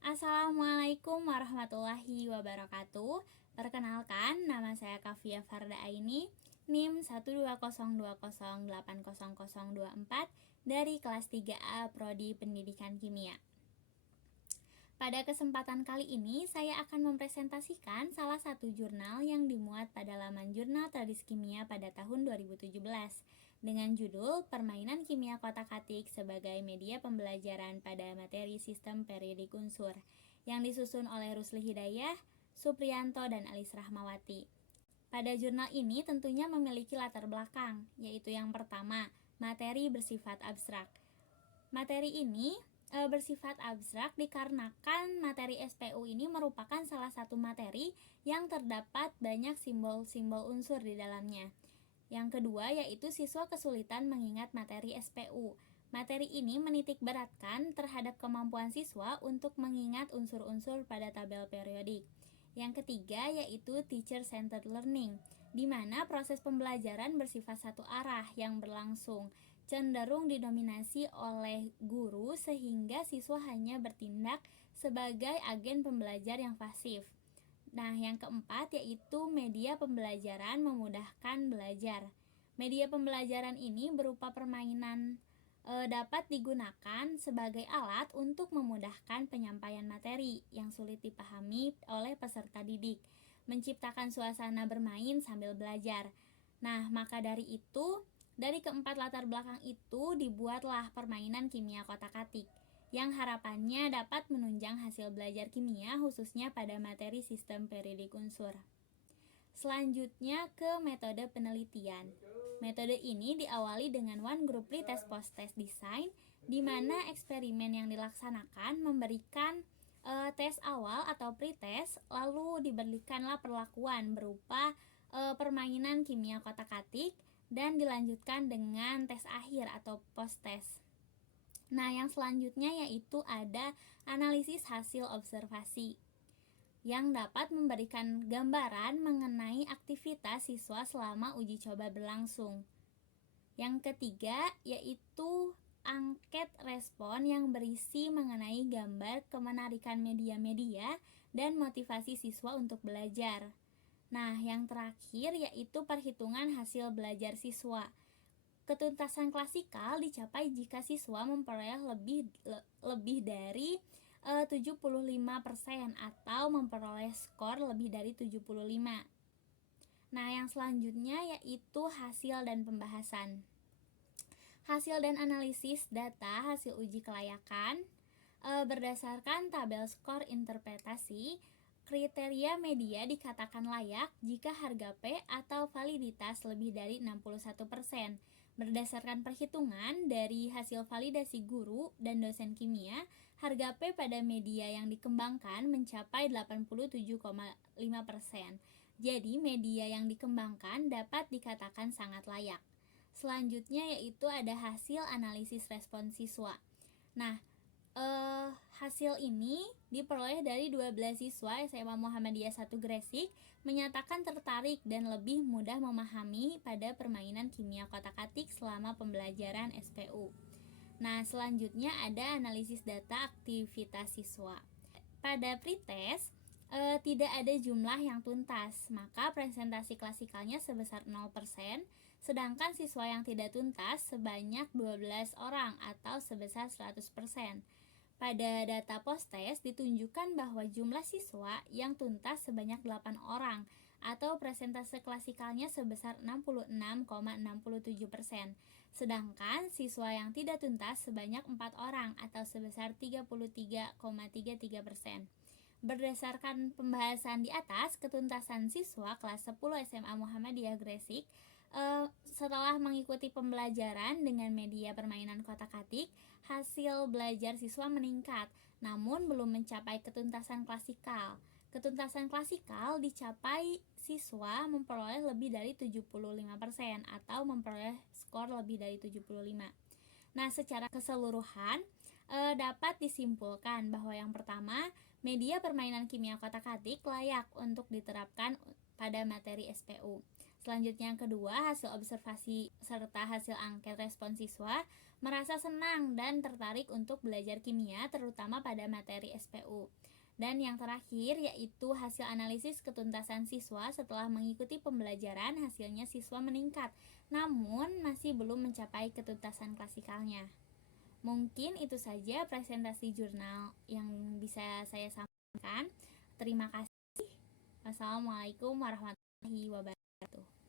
Assalamualaikum warahmatullahi wabarakatuh. Perkenalkan, nama saya Kafia Farda Aini, NIM 120008024 dari kelas 3A Prodi Pendidikan Kimia. Pada kesempatan kali ini, saya akan mempresentasikan salah satu jurnal yang dimuat pada laman Jurnal Tradisi Kimia pada tahun 2017 dengan judul Permainan Kimia Kotak-Katik sebagai Media Pembelajaran pada Materi Sistem Periodik Unsur yang disusun oleh Rusli Hidayah, Supriyanto, dan Alis Rahmawati. Pada jurnal ini tentunya memiliki latar belakang, yaitu yang pertama, materi bersifat abstrak. Materi ini bersifat abstrak dikarenakan materi SPU ini merupakan salah satu materi yang terdapat banyak simbol-simbol unsur di dalamnya. Yang kedua yaitu siswa kesulitan mengingat materi SPU. Materi ini menitik beratkan terhadap kemampuan siswa untuk mengingat unsur-unsur pada tabel periodik. Yang ketiga yaitu teacher-centered learning, di mana proses pembelajaran bersifat satu arah yang berlangsung, cenderung didominasi oleh guru sehingga siswa hanya bertindak sebagai agen pembelajar yang pasif. Nah, yang keempat yaitu media pembelajaran memudahkan belajar. Media pembelajaran ini berupa permainan dapat digunakan sebagai alat untuk memudahkan penyampaian materi yang sulit dipahami oleh peserta didik, menciptakan suasana bermain sambil belajar. Nah, maka dari itu, dari keempat latar belakang itu dibuatlah permainan kimia kotak-katik yang harapannya dapat menunjang hasil belajar kimia khususnya pada materi sistem periodik unsur. Selanjutnya ke metode penelitian. Metode ini diawali dengan one group pretest post-test design, di mana eksperimen yang dilaksanakan memberikan tes awal atau pretest, lalu diberikanlah perlakuan berupa permainan kimia kotak-katik, dan dilanjutkan dengan tes akhir atau post-test. Nah, yang selanjutnya yaitu ada analisis hasil observasi yang dapat memberikan gambaran mengenai aktivitas siswa selama uji coba berlangsung. Yang ketiga yaitu angket respon yang berisi mengenai gambar kemenarikan media-media dan motivasi siswa untuk belajar. Nah, yang terakhir yaitu perhitungan hasil belajar siswa. Ketuntasan klasikal dicapai jika siswa memperoleh lebih dari 75% atau memperoleh skor lebih dari 75. Nah, yang selanjutnya yaitu hasil dan pembahasan. Hasil dan analisis data hasil uji kelayakan berdasarkan tabel skor interpretasi. Kriteria media dikatakan layak jika harga P atau validitas lebih dari 61%. Berdasarkan perhitungan dari hasil validasi guru dan dosen kimia, harga P pada media yang dikembangkan mencapai 87,5%. Jadi, media yang dikembangkan dapat dikatakan sangat layak. Selanjutnya yaitu ada hasil analisis respon siswa. Nah, hasil ini diperoleh dari 12 siswa SMA Muhammadiyah 1 Gresik menyatakan tertarik dan lebih mudah memahami pada permainan kimia kotak-katik selama pembelajaran SPU. Nah, selanjutnya ada analisis data aktivitas siswa. Pada pretest tidak ada jumlah yang tuntas, maka presentasi klasikalnya sebesar 0%, sedangkan siswa yang tidak tuntas sebanyak 12 orang atau sebesar 100%. Pada data post-test ditunjukkan bahwa jumlah siswa yang tuntas sebanyak 8 orang atau presentase klasikalnya sebesar 66,67%. Sedangkan siswa yang tidak tuntas sebanyak 4 orang atau sebesar 33,33%. Berdasarkan pembahasan di atas, ketuntasan siswa kelas 10 SMA Muhammadiyah Gresik setelah mengikuti pembelajaran dengan media permainan kotak-katik, hasil belajar siswa meningkat, namun belum mencapai ketuntasan klasikal. Ketuntasan klasikal dicapai siswa memperoleh lebih dari 75% atau memperoleh skor lebih dari 75. Nah, secara keseluruhan dapat disimpulkan bahwa yang pertama, media permainan kimia kotak-katik layak untuk diterapkan pada materi SPU. Selanjutnya yang kedua, hasil observasi serta hasil angket respon siswa merasa senang dan tertarik untuk belajar kimia, terutama pada materi SPU. Dan yang terakhir yaitu hasil analisis ketuntasan siswa setelah mengikuti pembelajaran, hasilnya siswa meningkat, namun masih belum mencapai ketuntasan klasikalnya. Mungkin itu saja presentasi jurnal yang bisa saya sampaikan. Terima kasih. Wassalamualaikum warahmatullahi wabarakatuh.